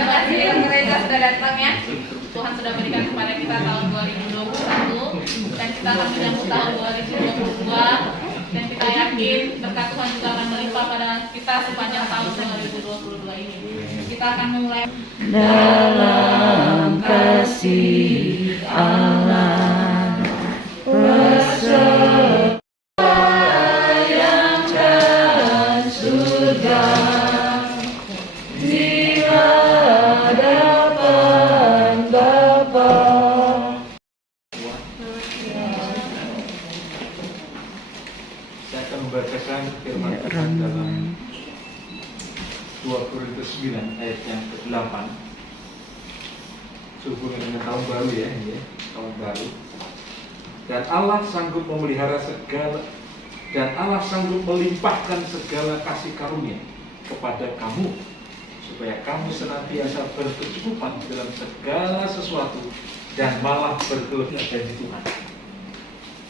Terima kasih Dr. Reza sudah datang ya. Tuhan sudah berikan kepada kita tahun 2021 dan kita akan menyambut tahun 2022 dan kita yakin berkat Tuhan juga akan melimpah pada kita sepanjang tahun 2022 ini. Kita akan memulai dalam kasih Allah bersama yang dan surga di hadapan Bapa. Saya akan membacakan firman Tuhan dalam 2 Korintus 9 ayat yang ke-8. Sehubungan dengan tahun baru ya, tahun baru. Dan Allah sanggup memelihara segala, dan Allah sanggup melimpahkan segala kasih karunia kepada kamu, supaya kamu senantiasa berkecukupan dalam segala sesuatu dan malah berkelebihan dari Tuhan.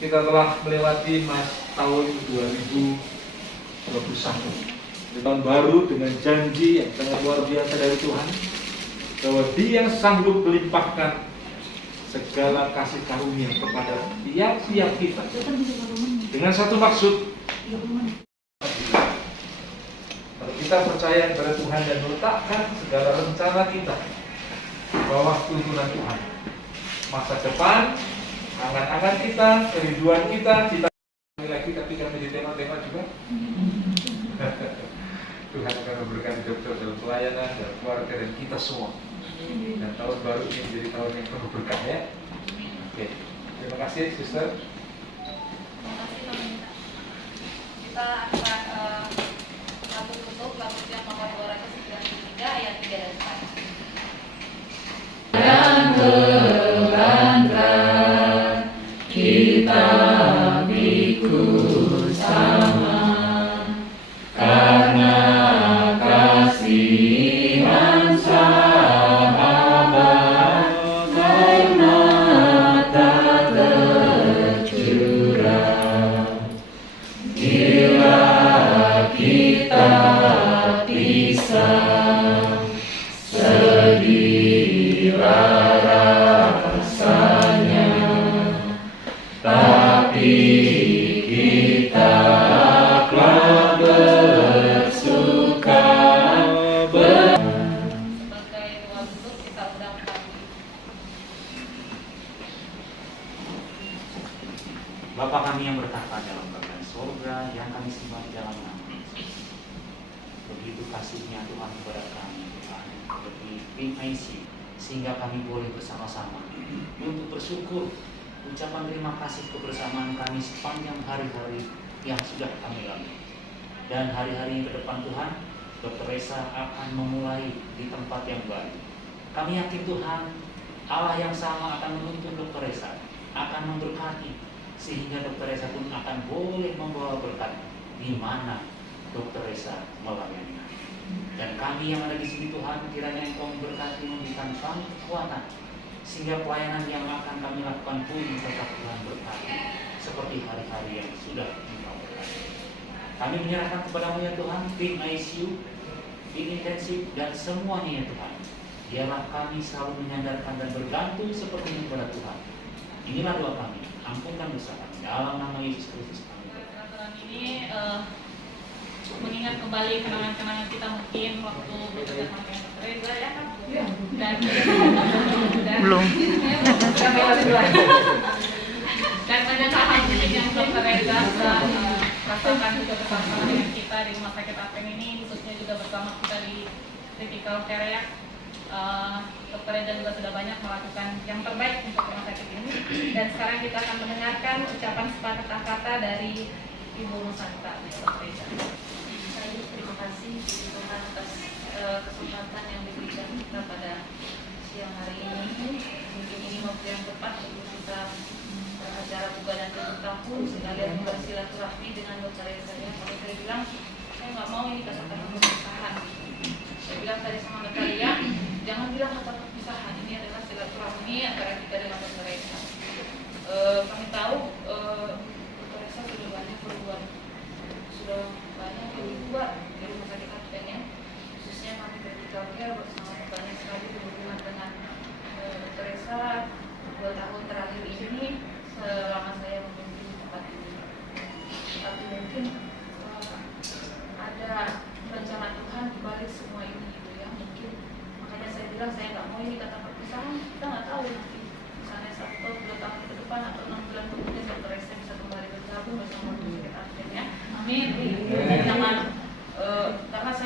Kita telah melewati tahun 2021, tahun baru dengan janji yang sangat luar biasa dari Tuhan, bahwa Dia sanggup melimpahkan segala kasih karunia kepada tiap-tiap kita dengan satu maksud. Kalau kita percaya kepada Tuhan dan meletakkan segala rencana kita bawah tuntunan Tuhan, masa depan, angan-angan kita, kerinduan kita lagi, tapi kami ditembak-tembak juga. Tuhan akan memberikan hidup dalam pelayanan, dalam keluarga, dan kita semua. Dan tahun baru ini menjadi tahun yang penuh berkah ya. Oke, terima kasih Sister. Terima kasih Pak. Kita akan lagu tutup lagu yang nomor 293 ayat 3 dan 4. Dan kebanggaan kita ikut sama karena kasihan sahabat air mata tercurah. Bila kita pisah, sedihlah rasanya, tapi kita akan bersuka. Sebagai doa tutup kita undang kami. Bapa kami yang bertahta dalam kerajaan surga, yang kami sembah di dalam nama Yesus. Begitu kasihnya Tuhan kepada kami, Tuhan, bagi tim IC, sehingga kami boleh bersama-sama untuk bersyukur, ucapan terima kasih kebersamaan kami sepanjang hari-hari yang sudah kami lalui. Dan hari-hari ke depan Tuhan, Dr. Reza akan memulai di tempat yang baru. Kami yakin Tuhan, Allah yang sama akan menuntun Dr. Reza, akan memberkati, sehingga Dr. Reza pun akan boleh membawa berkat di mana Dr. Reza melayani. Dan kami yang ada di sini Tuhan, kiranya Engkau memberkati, memberikan kami kekuatan, sehingga pelayanan yang akan kami lakukan pun tetap Tuhan berkati, seperti hari-hari yang sudah Engkau berkati. Kami menyerahkan kepadamu ya Tuhan, tim ICU, tim intensif, dan semuanya ya Tuhan. Biarlah kami selalu menyandarkan dan bergantung seperti kepada Tuhan. Inilah doa kami, ampunkan dosa kami, dalam nama Yesus Kristus kami. Peraturan ini mengingat kembali kenangan-kenangan kita mungkin waktu bekerja sama dengan Dr. Reza ya kan? Dan belum. Dan banyak hal mungkin yang Dr. Reza sudah rasakan juga bersama dengan kita di Rumah Sakit Apen ini, khususnya juga bersama kita di Critical Care ya. Dr. Reza juga sudah banyak melakukan yang terbaik untuk rumah sakit ini. Dan sekarang kita akan mendengarkan ucapan sepatah kata dari Ibu Nusanta, Dr. Reza. Terima kasih Tuhan atas kesempatan yang diberikan kita pada siang hari ini. Mungkin ini waktu yang tepat untuk kita beracara buka dan tutup tahun sekalian bersilaturahmi dengan Dr. Reza. Kalau saya bilang, saya nggak mau ini kata-kata perpisahan. Saya bilang tadi sama Natalia, jangan bilang kata perpisahan. Ini adalah silaturahmi antara kita dengan Dr. Reza. Kami tahu Dr. Reza sudah banyak berbuat, sudah banyak berbuat di rumah sakit Apen ya, khususnya kami Critical Care bersama banyak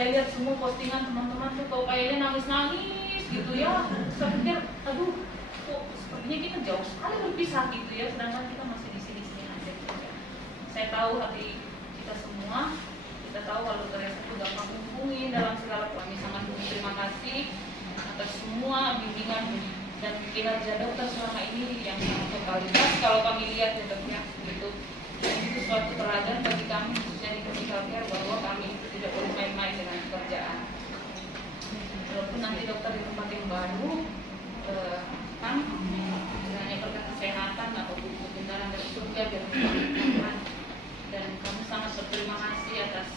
saya lihat semua postingan teman-teman tuh kok kayaknya nangis-nangis gitu ya. Saya pikir, aduh, kok sepertinya kita jauh sekali berpisah gitu ya, sedangkan kita masih di sini-sini aja gitu ya. Saya tahu hati kita semua, kita tahu kalau Dokter Esa itu gampang hubungin dalam segala. Kami sangat berterima kasih atas semua bimbingan dan kinerja dokter selama ini yang sangat berkualitas. Kalau kami lihat ya dokter gitu, dan itu suatu teladan bagi kami khususnya di Critical Care bahwa kami itu tidak boleh main-main dengan pekerjaan. Walaupun nanti dokter di tempat yang baru kan hanya berkat kesehatan atau kebentaran dari surga biar dan kami sangat berterima kasih atas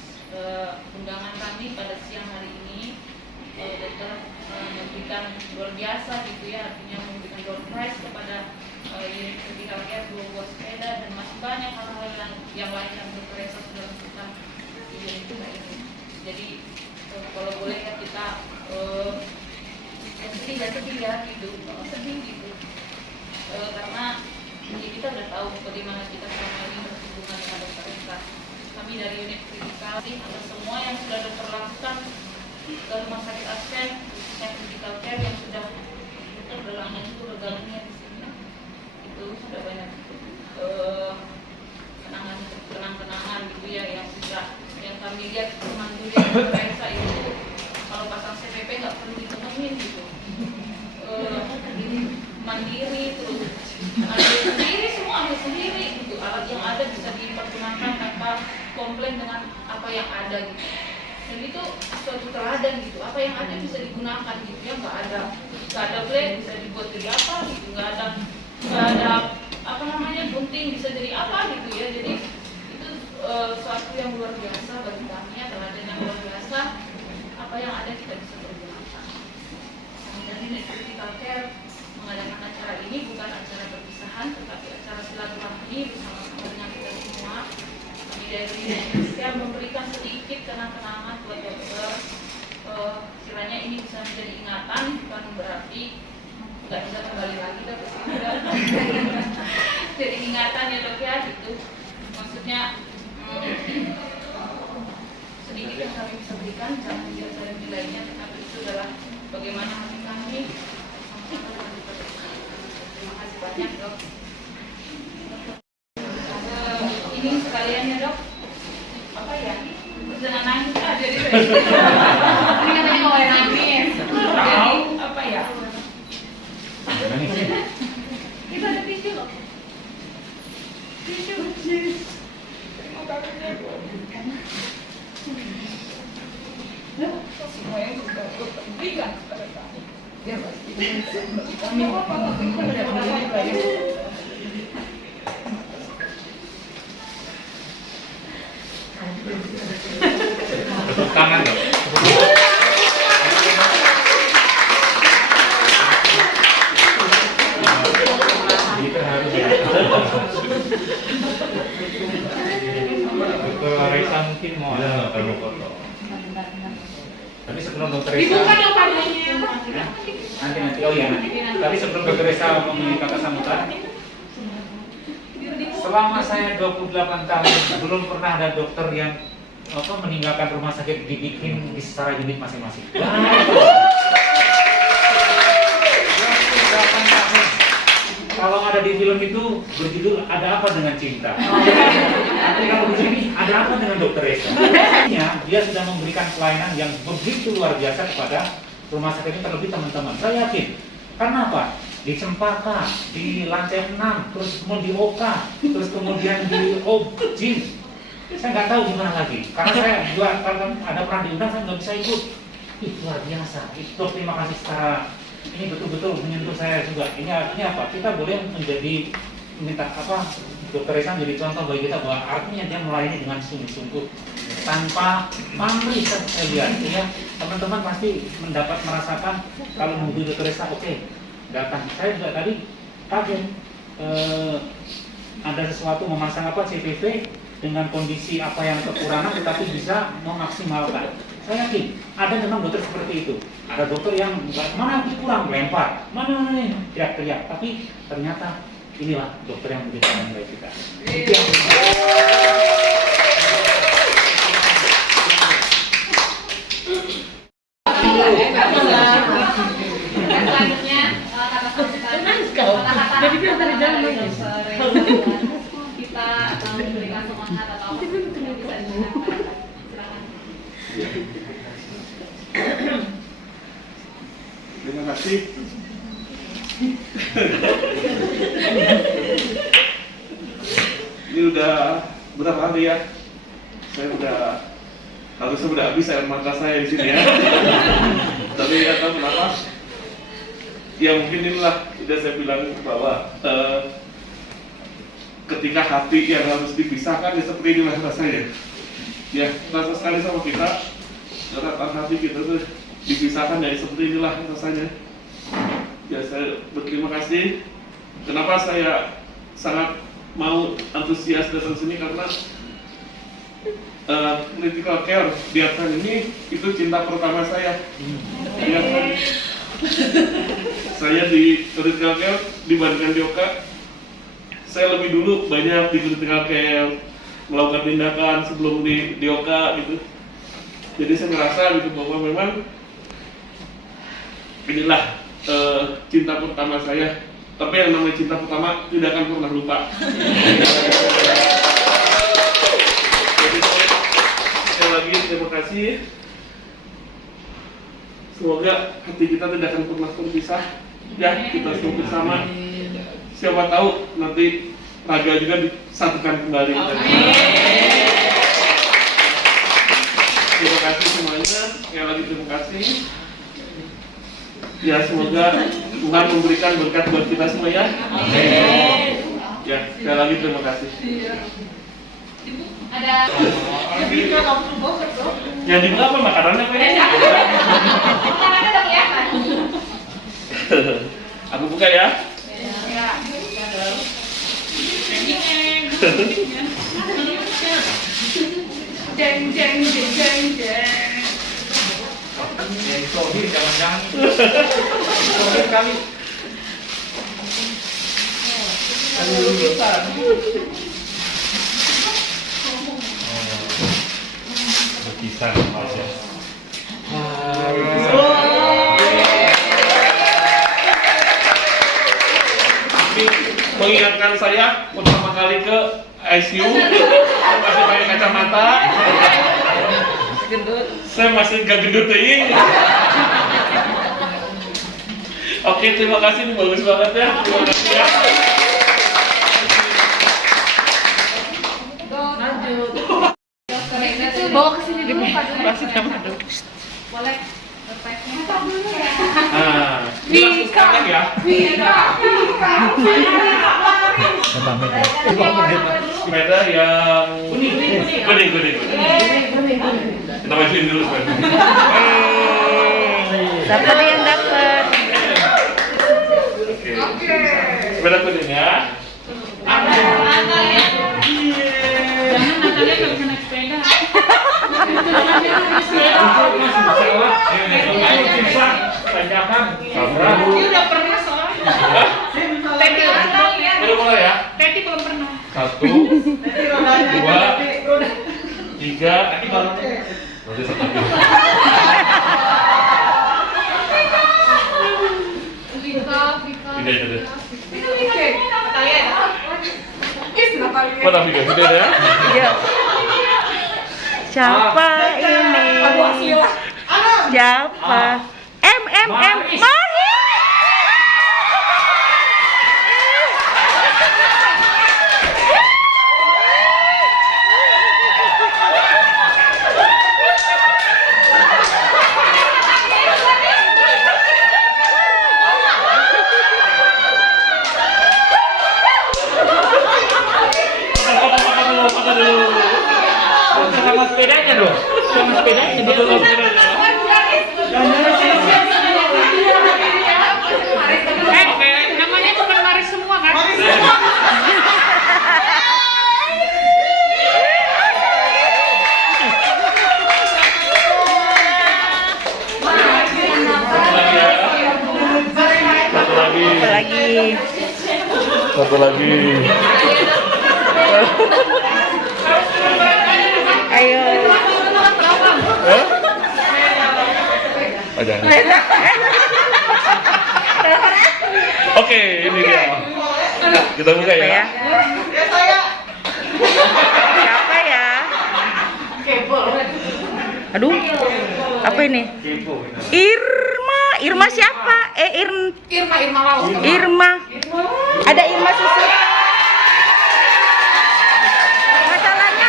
undangan kami pada siang hari ini. Dokter memberikan luar biasa gitu ya, artinya memberikan door prize kepada unit Critical Care, 2 buah sepeda dan masih banyak hal-hal yang lain yang Dokter Esa sudah lakukan di unit ini. Jadi kalau boleh ya kita sedih ya gitu, sedih gitu karena ya kita udah tahu bagaimana kita selama ini berhubungan dengan Dokter Esa. Kami dari unit Critical atas semua yang sudah dokter lakukan ke Rumah Sakit Aspen, khususnya Critical Care yang sudah dokter udah lama itu bergabungnya di sini, itu sudah banyak kenang-kenangan gitu ya yang bisa yang kami lihat teman dulu Dokter Esa itu kalau pasang CPP nggak perlu ditemenin gitu, mandiri terus ambil sendiri, semua ambil sendiri gitu, alat yang ada bisa dipergunakan tanpa komplain dengan apa yang ada gitu. Dan itu suatu teladan gitu, apa yang ada bisa digunakan gitu ya, nggak ada blade bisa dibuat jadi apa gitu, nggak ada apa namanya gunting bisa jadi apa gitu ya. Jadi itu suatu yang luar biasa bagi kami ya, teladan yang luar biasa, apa yang ada kita bisa pergunakan. Dan ini Critical Care mengadakan acara ini bukan acara perpisahan tetapi acara silaturahmi bersama-sama dengan kita semua. Kami dari Indonesia memberikan sedikit kenang-kenangan buat dokter. Kiranya ini bisa menjadi ingatan, bukan berarti nggak bisa kembali lagi ke sini. Jadi ingatan ya dok ya gitu. Maksudnya sedikit yang kami bisa berikan, jangan saya nilainya, tetapi itu adalah bagaimana hati kami. Terima kasih banyak dok. Ini sekalian ya dok, apa ya? Jangan nangis aja jadi ini katanya nggak boleh nangis. Jadi apa ya? Kita ada tisu loh. Tisu. Semua yang sudah berikan kepada kami. Biar pasti kami Tepuk tangan dong. Kita harus Dokter Esa mungkin mau ada foto. Tapi sebelum Dokter Esa dibuka dong padanya. nanti oh iya nanti. Tapi sebelum Dokter Esa memiliki kata sambutan, selama saya 28 tahun belum pernah ada dokter yang meninggalkan rumah sakit dibikin di secara unit masing-masing. Kalau ada di film itu berjudul Ada Apa Dengan Cinta. Tapi kalau di sini ada apa dengan Dokter Esa? Dia sudah memberikan pelayanan yang begitu luar biasa kepada rumah sakit ini, terlebih teman-teman. Saya yakin. Karena apa? Di Cempaka, di lantai 6, terus kemudian di Oka, terus kemudian di Objin. Saya nggak tahu gimana lagi. Karena saya juga kalau ada pernah diundang saya nggak bisa ikut. Ih, luar biasa. Itu terima kasih secara ini betul-betul menyentuh saya juga. Ini artinya apa? Kita boleh menjadi minta apa? Dokter Esa menjadi contoh bagi kita bahwa artinya dia melayani dengan sungguh-sungguh tanpa pamrih. Saya lihat ya, teman-teman pasti mendapat merasakan kalau menghubungi Dokter Esa, oke, datang. Saya juga tadi kaget ada sesuatu memasang apa CPV dengan kondisi apa yang kekurangan tetapi bisa memaksimalkan. Saya yakin ada memang dokter seperti itu. Ada dokter yang mana kurang lempar, mana nih teriak-teriak. Tapi ternyata inilah dokter yang menjadi yang baik kita. Itu yang kasih. Ini udah berapa hari ya? Saya harusnya udah habis air mata saya di sini ya. Tapi nggak tahu kenapa. Ya mungkin inilah udah saya bilang bahwa ketika hati yang harus dipisahkan ya seperti inilah rasanya. Ya rasa sekali sama kita, rata hati kita tuh dipisahkan dari seperti inilah rasanya. Ya saya berterima kasih. Kenapa saya sangat mau antusias datang sini karena critical care biarkan ini itu cinta pertama saya. Biarkan saya di critical care dibandingkan di Oka, saya lebih dulu banyak di critical care melakukan tindakan sebelum di Oka gitu. Jadi saya ngerasa gitu bahwa memang inilah cinta pertama saya. Tapi yang namanya cinta pertama tidak akan pernah lupa. Jadi sekali lagi terima kasih. Semoga hati kita tidak akan pernah terpisah. Ya, kita selalu bersama. Siapa tahu nanti raga juga disatukan kembali. Terima kasih semuanya. Sekali lagi terima kasih. Ya, semoga Tuhan memberikan berkat buat kita semua ya. Amin. Ya, sekali lagi terima kasih. Ada Yang dibuka apa makanannya apa ya? makanannya udah kelihatan. Aku buka ya. Jeng jeng jeng jeng jeng. Sohir jangan-jangan. Sohir kali. Berkisar aja. Mengingatkan saya pertama kali ke ICU, saya masih pakai kacamata. Saya masih gak gendut ini. Oke, terima kasih, ini bagus banget ya. Terima kasih ya. Bawa ke sini dulu Pak. Boleh. Nah, ini langsung sekarang ya. Sepeda yang kuning. Kita majuin dulu sepeda. Dapat yang dapat. Oke. Sepeda kuning ya. Jangan Natalia kalau bisa naik sepeda. Dia udah pernah soalnya. Teti Udah mulai ya. Teti belum pernah. 1, 2, 3. Mana video ya? Iya. Siapa ini? Siapa? Mahir. Sama sepedanya dong. Sama sepedanya dia. Namanya bukan Maris semua kan? Satu lagi. Ayo. Jangan. Oke, ini dia. Kita buka ya. Siapa ya? Aduh. Apa ini? Kepo. Irma Irma siapa? Irma Laus. Irma. Ada Irma susu. Masalahnya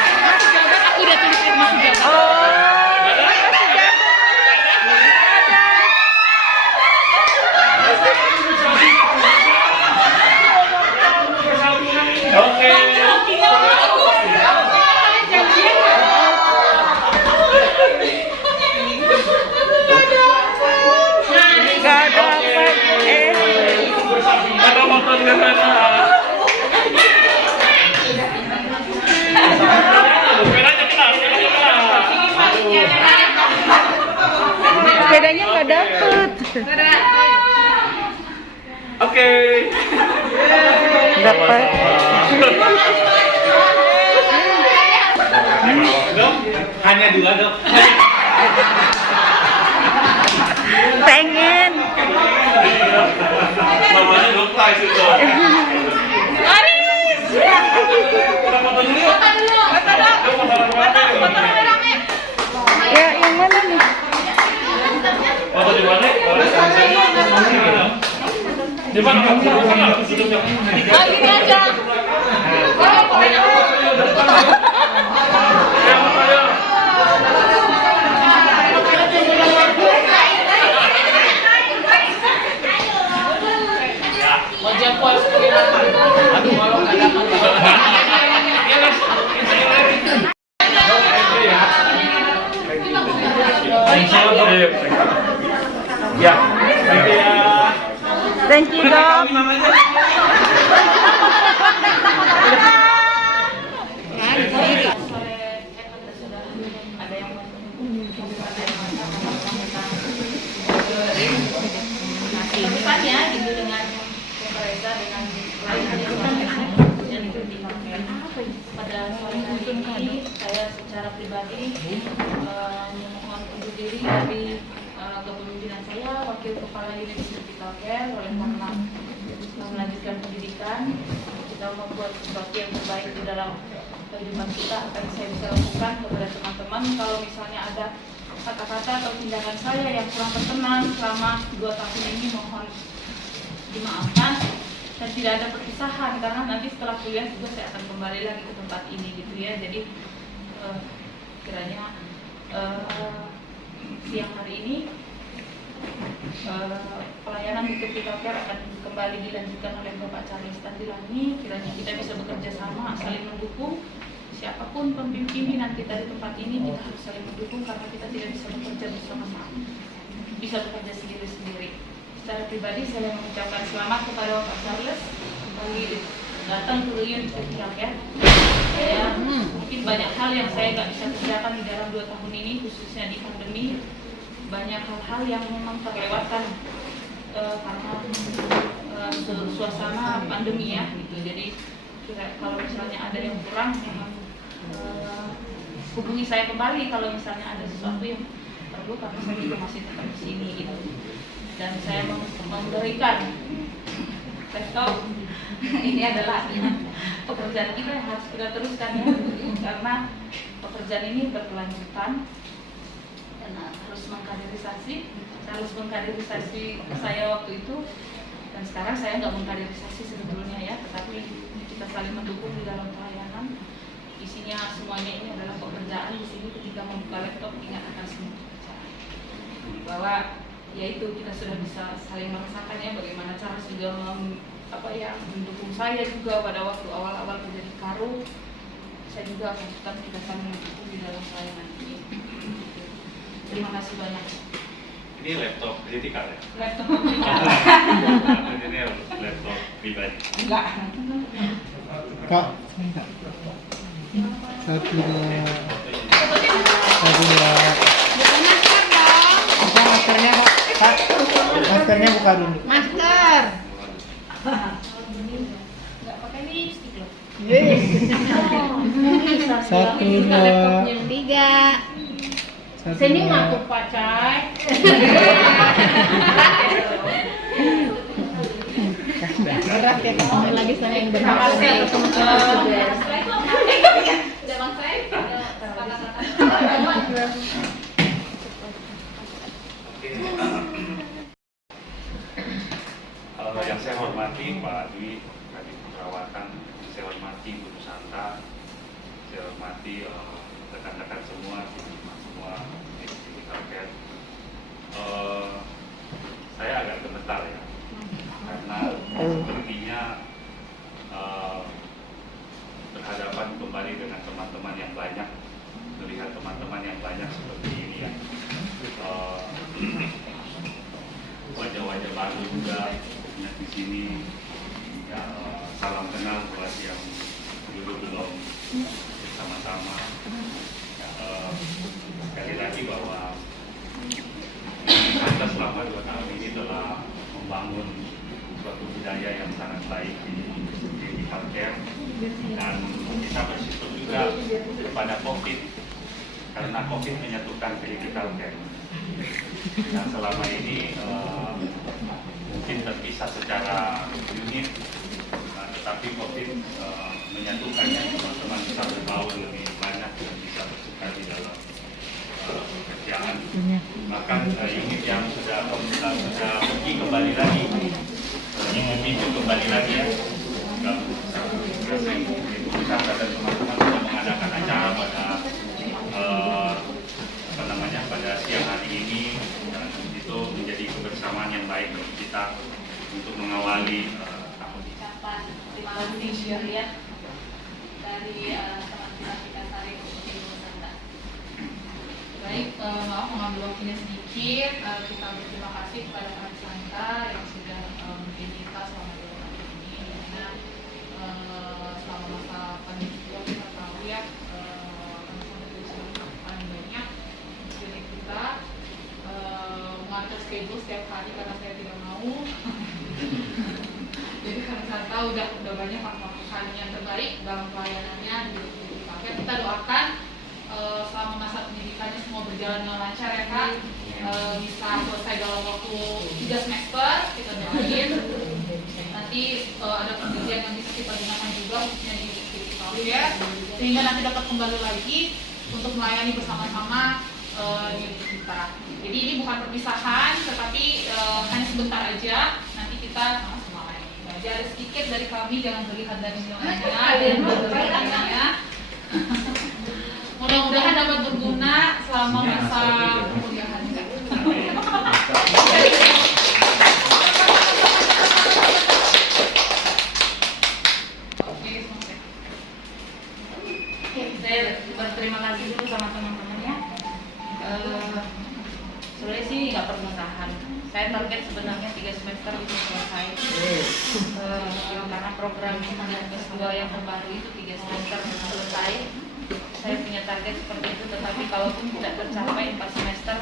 Aku udah tulis Irma Sujabat. Oke. Gak dapat. Ada motor di sana. Sepedanya kena. Sepedanya nggak dapet. Oke. Dapat. Dok, hanya dua dok. Pengen. Namanya dong price itu. Aris. Kita foto dulu yuk. Ya, yang mana nih? Foto di mana? Di mana? Duduk. Gini aja. Wajah puas aduh malu nggak dapat. Ya, oke ya. Thank you, Dok. Kedepannya gitu dengan Reza dengan yang itu di pada sore hari ini saya secara pribadi memohon undur diri dari kepemimpinan saya wakil kepala unit critical care oleh karena melanjutkan pendidikan kita membuat sesuatu yang terbaik di dalam kehidupan kita akan saya bisa lakukan kepada teman-teman. Kalau misalnya ada kata-kata atau tindakan saya yang kurang berkenan selama 2 tahun ini mohon dimaafkan dan tidak ada perpisahan karena nanti setelah kuliah juga saya akan kembali lagi ke tempat ini gitu ya. Jadi kiranya siang hari ini pelayanan di critical care akan kembali dilanjutkan oleh Bapak Charles Tandilani. Kiranya kita bisa bekerja sama, saling mendukung. Siapapun pimpinan kita di tempat ini kita harus saling mendukung karena kita tidak bisa bekerja bersama-sama, bisa bekerja sendiri-sendiri. Secara pribadi saya mengucapkan selamat kepada Bapak Charles kembali datang ke unit critical care. Saya mungkin banyak hal yang saya nggak bisa kerjakan di dalam 2 tahun ini khususnya di pandemi. Banyak hal-hal yang memang terlewatkan karena suasana pandemi ya gitu. Jadi kalau misalnya ada yang kurang memang hubungi saya kembali kalau misalnya ada sesuatu yang perlu karena saya juga masih tetap di sini gitu. Dan saya memberikan laptop ini adalah pekerjaan kita yang harus kita teruskan ya karena pekerjaan ini berkelanjutan dan harus mengkaderisasi. Saya harus mengkaderisasi saya waktu itu dan sekarang saya nggak mengkaderisasi sebetulnya ya, tetapi kita saling mendukung di dalam pelayanan. Isinya semuanya ini adalah pekerjaan. Di sini ketika membuka laptop ingat akan semua pekerjaan bahwa yaitu kita sudah bisa saling merasakan ya bagaimana cara juga mendukung saya juga pada waktu awal-awal menjadi karu. Saya juga akan tetap kita saling mendukung di dalam pelayanan ini. Terima kasih banyak. Ini laptop critical ya? Laptop Ini laptop pribadi. enggak. Kak, minta. Satunya. Buka maskernya, Kak. Maskernya buka dulu. Masker. Enggak pakai lipstik loh. Satu, dua. 3. Satu, Sini dua. masuk Pak Cai. Berat ya kalau lagi sama yang benar. Setelah itu udah bang saya. saya hormati Pak Dwi, Kadif Perawatan, saya hormati Bu Santa, saya hormati rekan-rekan semua di Critical Care. Saya agak gemetar ya, karena sepertinya berhadapan kembali dengan teman-teman yang banyak, melihat teman-teman yang banyak seperti ini ya. Wajah-wajah baru juga di sini. Ya, salam kenal buat yang dulu belum bersama-sama. Sekali lagi bahwa kita selama 2 tahun ini telah membangun suatu budaya yang sangat baik di Critical Care, dan kita bersyukur juga kepada COVID, karena COVID menyatukan Critical Care. Dan selama ini mungkin terpisah secara unit, tetapi COVID menyatukannya, teman-teman bisa berbaur lebih banyak dan bisa bersuka di dalam pekerjaan. Bahkan unit yang sudah pergi kembali lagi, unit itu kembali lagi ya. Ibu Santa dan teman-teman sudah mengadakan acara pada siang hari ini, dan itu menjadi kebersamaan yang baik bagi kita untuk mengawali tahun ini. Terima kasih ya dari teman-teman kita Sari Ibu Santa. Baik, maaf mengambil waktunya sedikit. Kita berterima kasih kepada Pak Santa yang sudah memimpin kita selama 2 tahun ini. Karena selama masa pandemi juga kita tahu ya, paling banyak unit kita mengatur schedule setiap hari karena saya tidak mau. Jadi karena saya tahu udah banyak hal yang terbaik dalam pelayanannya di paket. Kita doakan selama masa pendidikannya semua berjalan dengan lancar ya Kak, bisa selesai dalam waktu 3 semester, kita doain. Nanti ada pendidikan yang bisa kita gunakan juga khususnya di Critical Care, sehingga nanti dapat kembali lagi untuk melayani bersama-sama unit kita. Jadi ini bukan perpisahan, tetapi hanya sebentar aja. Nanti kita sama-sama lagi belajar sedikit dari kami, jangan melihat dari nilainya ya. Mudah-mudahan dapat berguna selama masa perkuliahan. Saya berterima kasih dulu sama teman-temannya. Sebenarnya sih nggak perpisahan. Saya target sebenarnya 3 semester itu selesai. Karena program S2 yang terbaru itu 3 semester selesai. Saya punya target seperti itu, tetapi kalaupun tidak tercapai 4 semester,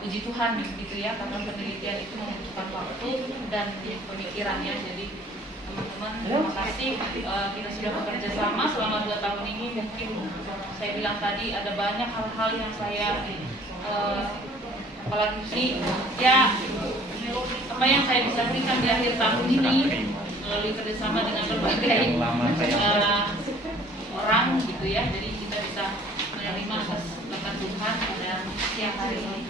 puji Tuhan gitu ya, karena penelitian itu membutuhkan waktu dan pemikirannya. Jadi teman-teman, terima kasih kita sudah bekerja sama selama 2 tahun ini. Mungkin saya bilang tadi ada banyak hal-hal yang saya apalagi sih ya apa yang saya bisa berikan di akhir tahun ini melalui kerjasama dengan berbagai orang gitu ya. Jadi kita bisa menerima atas berkat Tuhan pada siang hari ini.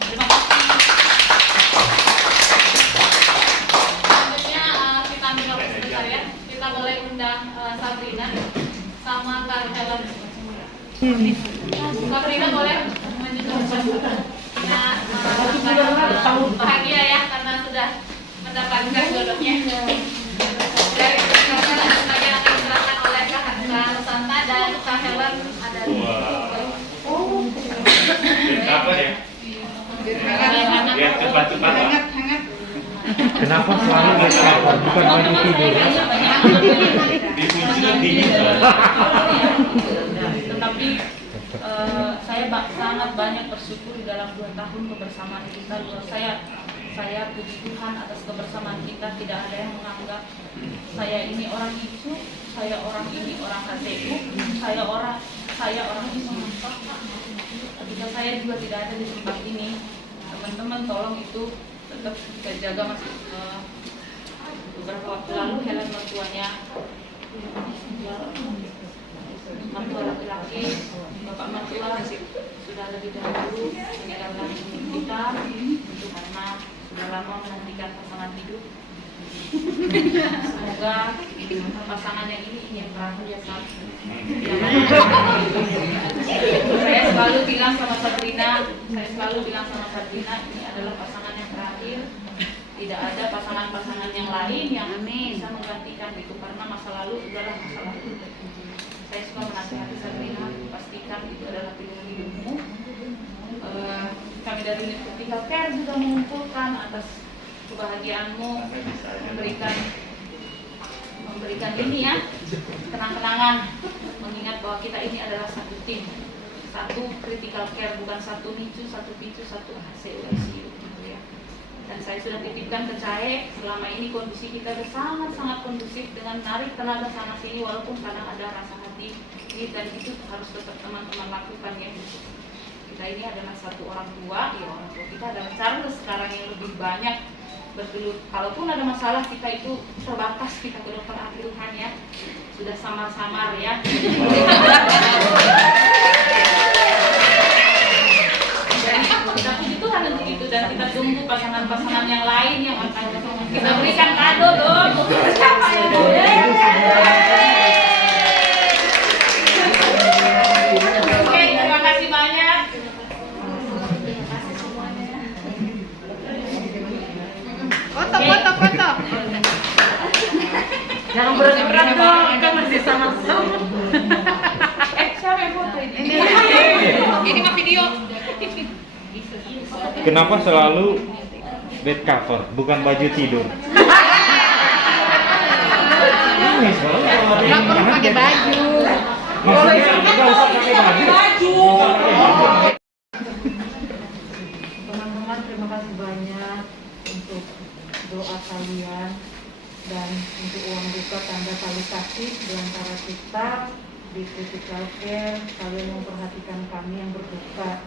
Terima kasih. Selanjutnya kita ambil waktu sebentar ya. Kita boleh undang Sabrina sama Kak Helen. Sabrina boleh menyusul. Nah, bahagia ya karena sudah mendapatkan jodohnya. Dari sebagai akan diserahkan oleh Kak Santa dan Kak Helen ada di Apa ya? Biar cepat-cepat. Kenapa selalu dia telepon bukan lagi tidur? Dikunci dingin. Tetapi saya sangat banyak bersyukur di dalam 2 tahun kebersamaan kita. Saya puji Tuhan atas kebersamaan kita. Tidak ada yang menganggap saya ini orang itu, saya orang ini orang KTU, saya orang itu. Ketika saya juga tidak ada di tempat ini, teman-teman tolong itu tetap kita jaga. Masih beberapa waktu lalu Helen mertuanya mertua laki-laki, bapak mertua sudah lebih dahulu meninggalkan kita itu karena sudah lama menantikan pasangan hidup. Semoga pasangannya ini yang terakhir ya Sam. Saya selalu bilang sama Sabrina, ini adalah pasangan yang terakhir. Tidak ada pasangan-pasangan yang lain yang bisa menggantikan itu, karena masa lalu adalah masa lalu. Saya suka menasihati Sabrina, pastikan itu adalah pilihan hidupmu. Kami dari unit Critical Care juga mengumpulkan atas kebahagiaanmu, memberikan ini ya, kenang-kenangan, mengingat bahwa kita ini adalah satu tim, satu Critical Care, bukan satu NICU, satu PICU, satu ICU gitu ya. Dan saya sudah titipkan ke Cahe, selama ini kondisi kita sangat-sangat kondusif dengan narik tenaga sana sini, walaupun kadang ada rasa hati ini, dan itu harus tetap teman-teman lakukan ya. Kita ini adalah satu orang tua, ya orang tua kita adalah Charles sekarang yang lebih banyak bergelut. Kalaupun ada masalah kita itu terbatas, kita ke dokter Abdulhan ya, sudah samar-samar ya. Kita puji Tuhan untuk itu, dan kita tunggu pasangan-pasangan yang lain yang akan kita berikan kado dong. Siapa yang boleh? Oke, terima kasih banyak. Foto. Jangan berat-berat dong, kan masih sama-sama. Siapa yang foto ini? Ini mah video. Kenapa selalu bed cover, bukan baju tidur? Ini Nggak perlu pakai baju. maksudnya nggak usah pakai baju. Teman-teman, terima kasih banyak untuk doa kalian dan untuk uang duka tanda tali kasih di antara kita di Critical Care. Kalian memperhatikan kami yang berduka.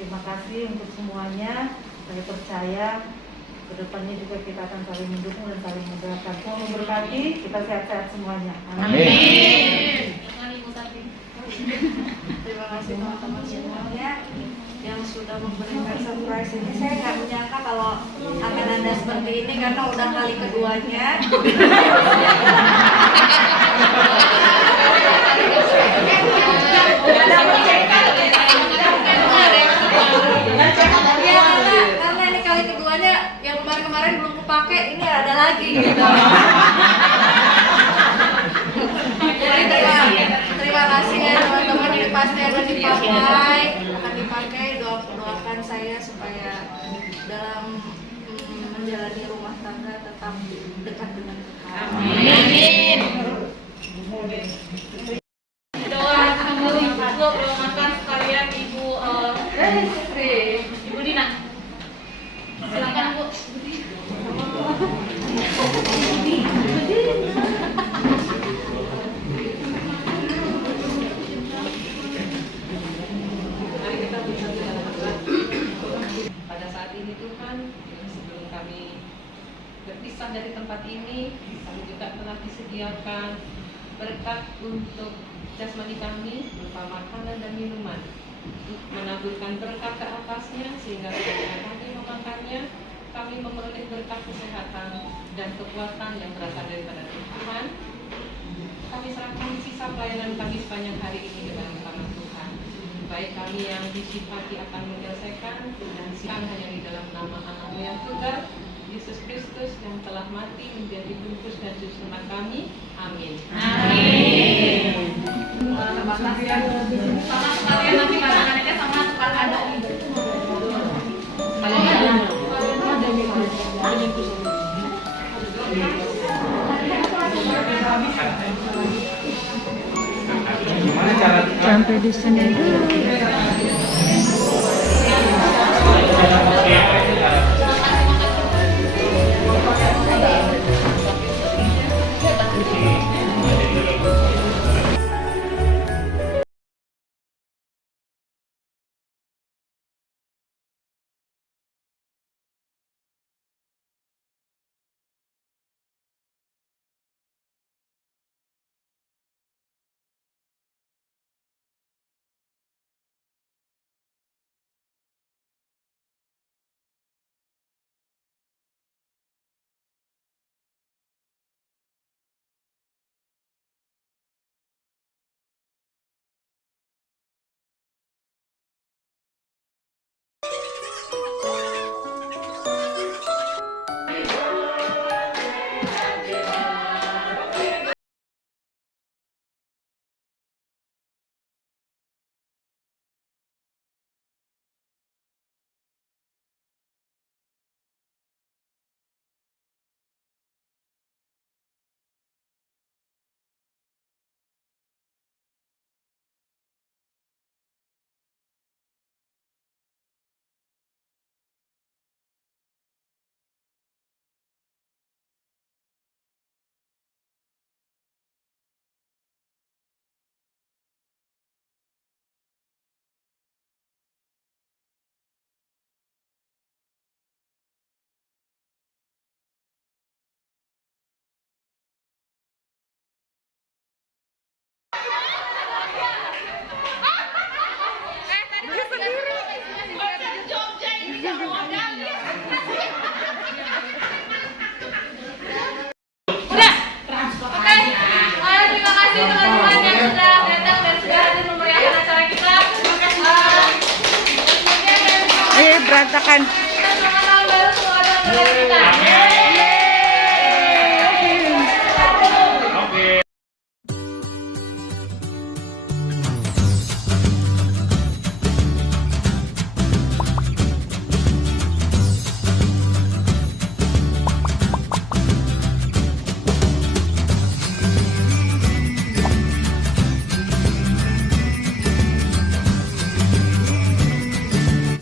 Terima kasih untuk semuanya. Saya percaya kedepannya juga kita akan saling mendukung dan saling mendoakan. Tuhan memberkati, kita sehat-sehat semuanya. Amin. Terima kasih teman-teman semuanya yang sudah memberikan surprise ini. Saya nggak menyangka kalau akan ada seperti ini, karena udah kali keduanya. Karena ini kali keduanya, yang kemarin-kemarin belum kepake, ini ada lagi gitu. Jadi terima kasih ya teman-teman, ini pasti akan dipakai. Doakan saya supaya dalam menjalani rumah tangga tetap dekat dengan Tuhan. Amin. Doakan sekalian Ibu Dina. Silakan Bu. Pada saat ini Tuhan, sebelum kami berpisah dari tempat ini, kami juga telah disediakan berkat untuk jasmani kami berupa makanan dan minuman, menaburkan berkat ke atasnya sehingga ketika kami memakannya, kami memperoleh berkat kesehatan dan kekuatan yang berasal daripada Tuhan. Kami serahkan sisa pelayanan kami sepanjang hari ini ke dalam tangan Tuhan. Baik kami yang disifati akan menyelesaikan dan siang hanya di dalam nama Anakmu yang tunggal, Yesus Kristus yang telah mati menjadi bungkus dan juru selamat kami. Amin. Amin. Sama sekalian nanti makanannya sama tukar ada. Gimana cara Sampai di sini dulu. berantakan. Selamat tahun baru semua teman-teman kita.